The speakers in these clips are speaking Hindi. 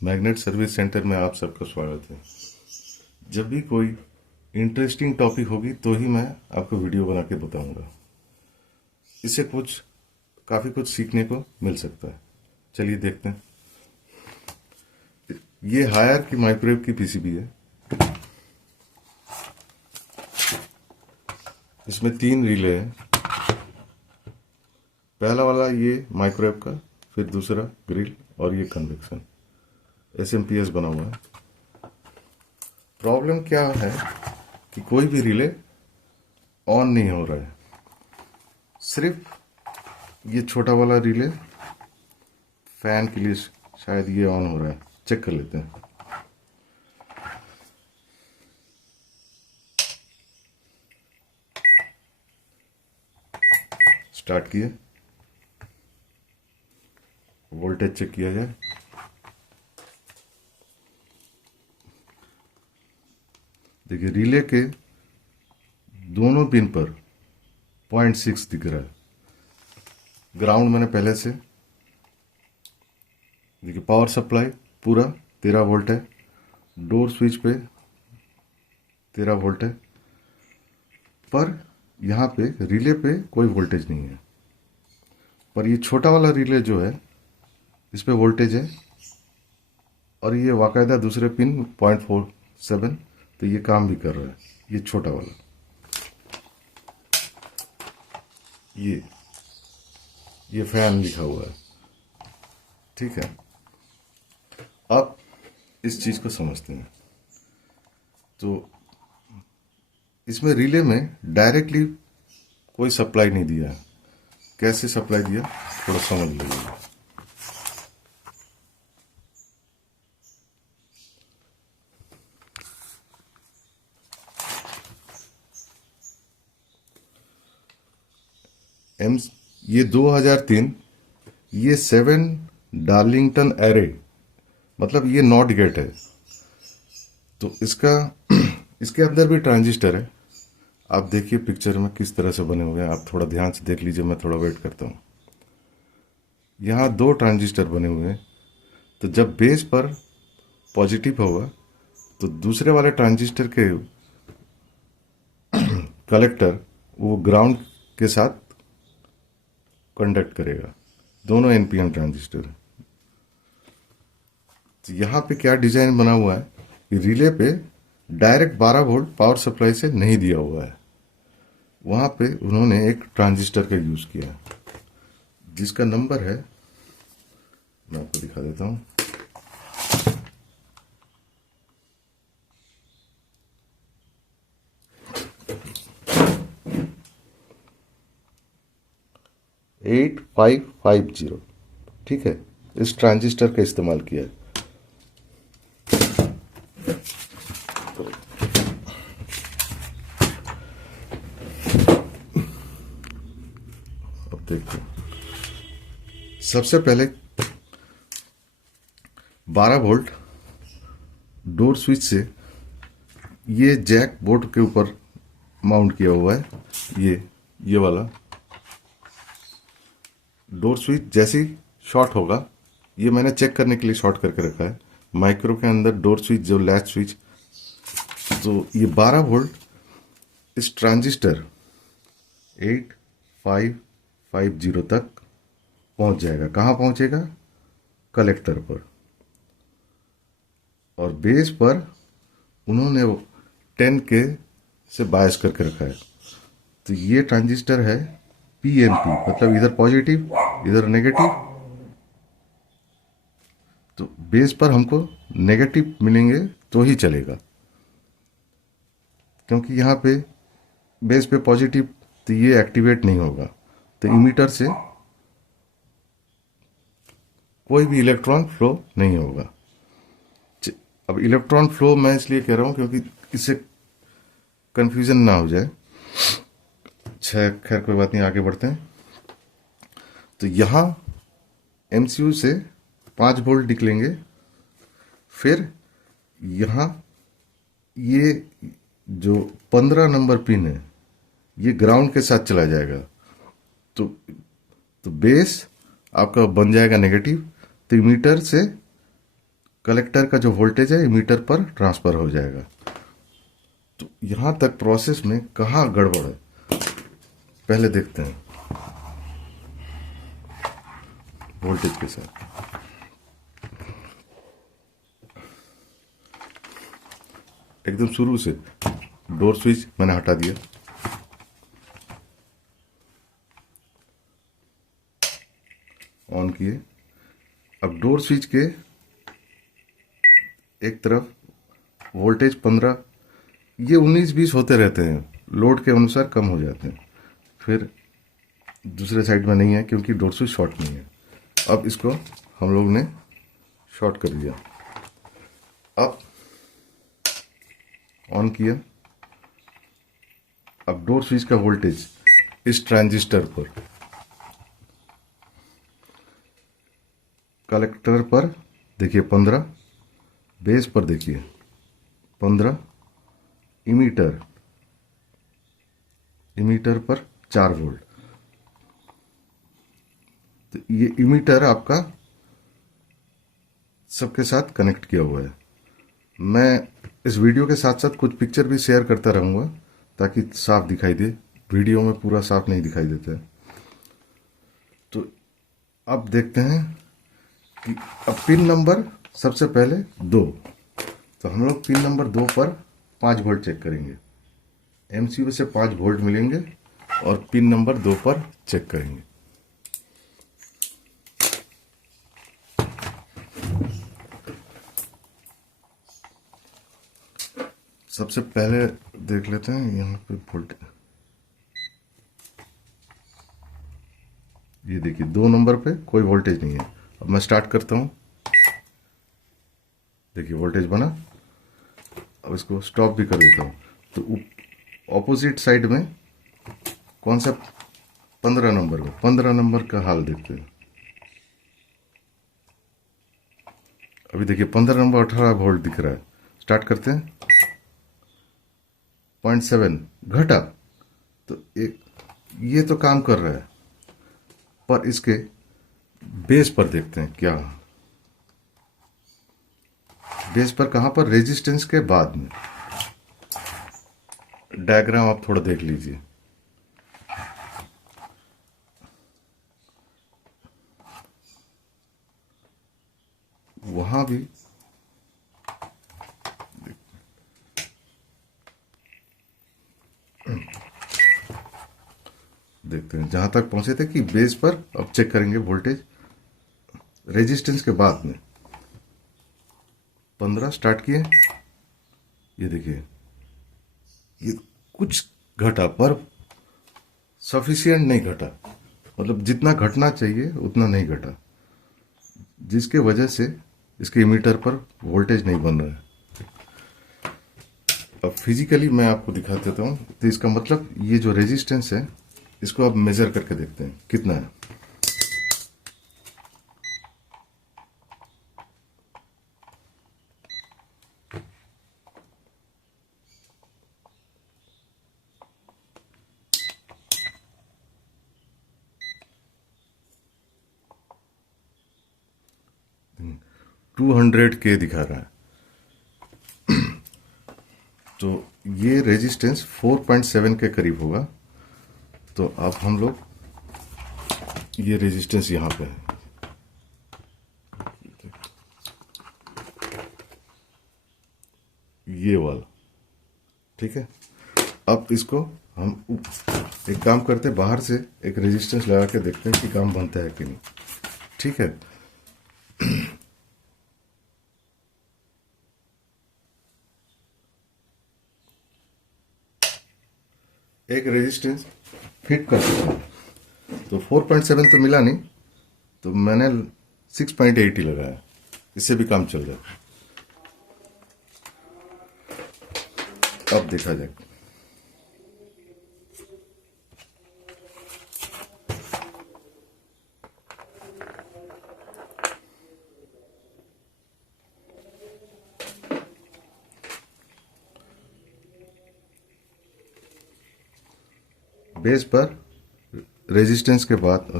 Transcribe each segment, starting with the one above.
मैग्नेट सर्विस सेंटर में आप सबका स्वागत है। जब भी कोई इंटरेस्टिंग टॉपिक होगी तो ही मैं आपको वीडियो बना के बताऊंगा। इससे काफ़ी कुछ सीखने को मिल सकता है। चलिए देखते हैं। ये हायर की माइक्रोवेव की पीसीबी है। इसमें 3 रिले हैं। पहला वाला ये माइक्रोवेव का, फिर दूसरा ग्रिल और ये कन्वेक्शन एसएमपीएस बना हुआ है। प्रॉब्लम क्या है कि कोई भी रिले ऑन नहीं हो रहा है। सिर्फ ये छोटा वाला रिले फैन के लिए शायद ये ऑन हो रहा है। चेक कर लेते हैं। स्टार्ट किए, वोल्टेज चेक किया जाए। देखिए रिले के दोनों पिन पर 0.6 दिख रहा है। ग्राउंड मैंने पहले से, देखिए पावर सप्लाई पूरा 13 वोल्ट है। डोर स्विच पे 13 वोल्ट है, पर यहाँ पे रिले पे कोई वोल्टेज नहीं है। पर ये छोटा वाला रिले जो है इस पे वोल्टेज है, और ये बाकायदा दूसरे पिन 0.47, तो ये काम भी कर रहा है। ये छोटा वाला, ये फैन लिखा हुआ है। ठीक है, अब इस चीज को समझते हैं। तो इसमें रिले में डायरेक्टली कोई सप्लाई नहीं दिया है। कैसे सप्लाई दिया थोड़ा समझ लीजिए। एम ये 2003, ये 7 डार्लिंगटन एरे, मतलब ये नॉट गेट है। तो इसका इसके अंदर भी ट्रांजिस्टर है। आप देखिए पिक्चर में किस तरह से बने हुए हैं। आप थोड़ा ध्यान से देख लीजिए, मैं थोड़ा वेट करता हूँ। यहाँ 2 ट्रांजिस्टर बने हुए हैं। तो जब बेस पर पॉजिटिव होगा तो दूसरे वाले ट्रांजिस्टर के कलेक्टर वो ग्राउंड के साथ कंडक्ट करेगा। दोनों एनपीएन ट्रांजिस्टर है। तो यहाँ पे क्या डिजाइन बना हुआ है कि रिले पे डायरेक्ट 12 वोल्ट पावर सप्लाई से नहीं दिया हुआ है। वहां पे उन्होंने एक ट्रांजिस्टर का यूज किया जिसका नंबर है, मैं आपको दिखा देता हूं। एट 550। ठीक है, इस ट्रांजिस्टर का इस्तेमाल किया है। अब देखते हैं। सबसे पहले 12 वोल्ट डोर स्विच से ये जैक बोर्ड के ऊपर माउंट किया हुआ है। ये वाला डोर स्विच जैसे ही शॉर्ट होगा, ये मैंने चेक करने के लिए शॉर्ट करके रखा है। माइक्रो के अंदर डोर स्विच जो लैच स्विच, तो ये 12 वोल्ट इस ट्रांजिस्टर 8550 तक पहुंच जाएगा। कहाँ पहुंचेगा? कलेक्टर पर। और बेस पर उन्होंने 10 के से बायस करके रखा है। तो ये ट्रांजिस्टर है पीएनपी, मतलब इधर पॉजिटिव इधर नेगेटिव। तो बेस पर हमको नेगेटिव मिलेंगे तो ही चलेगा, क्योंकि यहाँ पे बेस पे पॉजिटिव, तो ये एक्टिवेट नहीं होगा। तो इमीटर से कोई भी इलेक्ट्रॉन फ्लो नहीं होगा। अब इलेक्ट्रॉन फ्लो मैं इसलिए कह रहा हूँ क्योंकि इससे कंफ्यूजन ना हो जाए। खैर कोई बात नहीं, आगे बढ़ते हैं। तो यहाँ एमसीयू से 5 वोल्ट निकलेंगे। फिर यहाँ ये जो 15 नंबर पिन है ये ग्राउंड के साथ चला जाएगा। तो बेस आपका बन जाएगा नेगेटिव। तो इमीटर से कलेक्टर का जो वोल्टेज है मीटर पर ट्रांसफर हो जाएगा। तो यहां तक प्रोसेस में कहाँ गड़बड़ है पहले देखते हैं वोल्टेज के साथ। एकदम शुरू से डोर स्विच मैंने हटा दिया, ऑन किए। अब डोर स्विच के एक तरफ वोल्टेज 15, ये 19-20 होते रहते हैं, लोड के अनुसार कम हो जाते हैं। फिर दूसरे साइड में नहीं है क्योंकि डोर स्विच शॉर्ट नहीं है। अब इसको हम लोग ने शॉर्ट कर दिया। अब ऑन किया। अब डोर स्विच का वोल्टेज इस ट्रांजिस्टर पर, कलेक्टर पर देखिए 15, बेस पर देखिए 15, इमीटर पर 4 वोल्ट। तो ये इमीटर आपका सबके साथ कनेक्ट किया हुआ है। मैं इस वीडियो के साथ साथ कुछ पिक्चर भी शेयर करता रहूँगा ताकि साफ दिखाई दे, वीडियो में पूरा साफ नहीं दिखाई देता है। तो अब देखते हैं कि अब पिन नंबर सबसे पहले 2, तो हम लोग पिन नंबर 2 पर 5 वोल्ट चेक करेंगे। एमसीयू से 5 वोल्ट मिलेंगे और पिन नंबर 2 पर चेक करेंगे। सबसे पहले देख लेते हैं यहाँ पे वोल्ट, ये देखिए 2 नंबर पे कोई वोल्टेज नहीं है। अब मैं स्टार्ट करता हूँ, देखिए वोल्टेज बना। अब इसको स्टॉप भी कर देता हूँ। तो ऑपोजिट साइड में कौन सा 15 नंबर का, 15 नंबर का हाल देखते हैं। अभी देखिए 15 नंबर 18 वोल्ट दिख रहा है। स्टार्ट करते हैं, 0.7 घटा। तो एक ये तो काम कर रहा है, पर इसके बेस पर देखते हैं क्या। बेस पर कहां पर, रेजिस्टेंस के बाद में। डायग्राम आप थोड़ा देख लीजिए। वहां भी देखते हैं जहां तक पहुंचे थे कि बेस पर। अब चेक करेंगे वोल्टेज रेजिस्टेंस के बाद में। 15 स्टार्ट किए, ये देखिए ये कुछ घटा पर सफिशिएंट नहीं घटा, मतलब जितना घटना चाहिए उतना नहीं घटा, जिसके वजह से इसके इमीटर पर वोल्टेज नहीं बन रहा है। अब फिजिकली मैं आपको दिखा देता हूँ। तो इसका मतलब ये जो रेजिस्टेंस है इसको अब मेजर करके देखते हैं कितना है। टू 200K दिखा रहा है। तो ये रेजिस्टेंस 4.7 के करीब होगा। तो अब हम लोग, ये रेजिस्टेंस यहाँ पे है, ये वाला, ठीक है। अब इसको हम एक काम करते हैं, बाहर से एक रेजिस्टेंस लगा के देखते हैं कि काम बनता है कि नहीं, ठीक है। एक रेजिस्टेंस फिट कर सकता हूँ। तो 4.7 तो मिला नहीं, तो मैंने 6.8 ही लगाया, इससे भी काम चल जाए। अब देखा जाए। बेस पर रेजिस्टेंस के बाद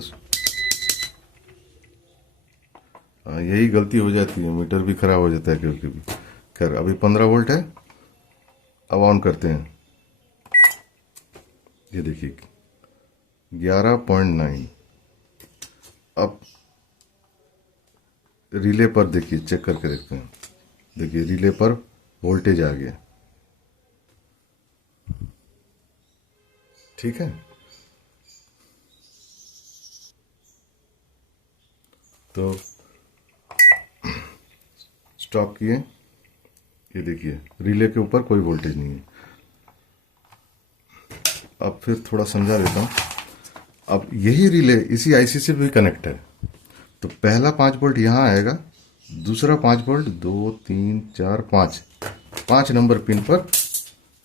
यही गलती हो जाती है, मीटर भी खराब हो जाता है कभी कभी। खैर अभी 15 वोल्ट है, अब ऑन करते हैं। ये देखिए 11.9। अब रिले पर देखिए, चेक करके देखते हैं। देखिए रिले पर वोल्टेज आ गया। ठीक है, तो स्टॉप किए। ये देखिए रिले के ऊपर कोई वोल्टेज नहीं है। अब फिर थोड़ा समझा देता हूँ। अब यही रिले इसी आईसी से भी कनेक्ट है। तो पहला 5 वोल्ट यहाँ आएगा, दूसरा 5 वोल्ट, 2 3 4 5, 5 नंबर पिन पर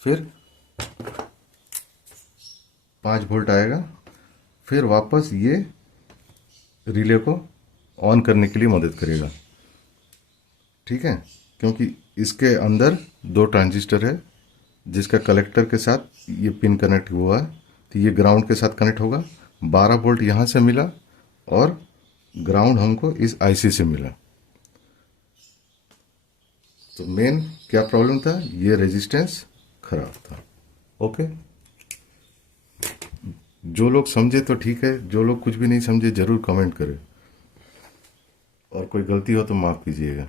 फिर 5 वोल्ट आएगा। फिर वापस ये रिले को ऑन करने के लिए मदद करेगा। ठीक है, क्योंकि इसके अंदर 2 ट्रांजिस्टर है, जिसका कलेक्टर के साथ ये पिन कनेक्ट हुआ है। तो ये ग्राउंड के साथ कनेक्ट होगा। 12 वोल्ट यहाँ से मिला और ग्राउंड हमको इस आईसी से मिला। तो मेन क्या प्रॉब्लम था, ये रेजिस्टेंस खराब था। ओके, जो लोग समझे तो ठीक है, जो लोग कुछ भी नहीं समझे जरूर कमेंट करें, और कोई गलती हो तो माफ़ कीजिएगा।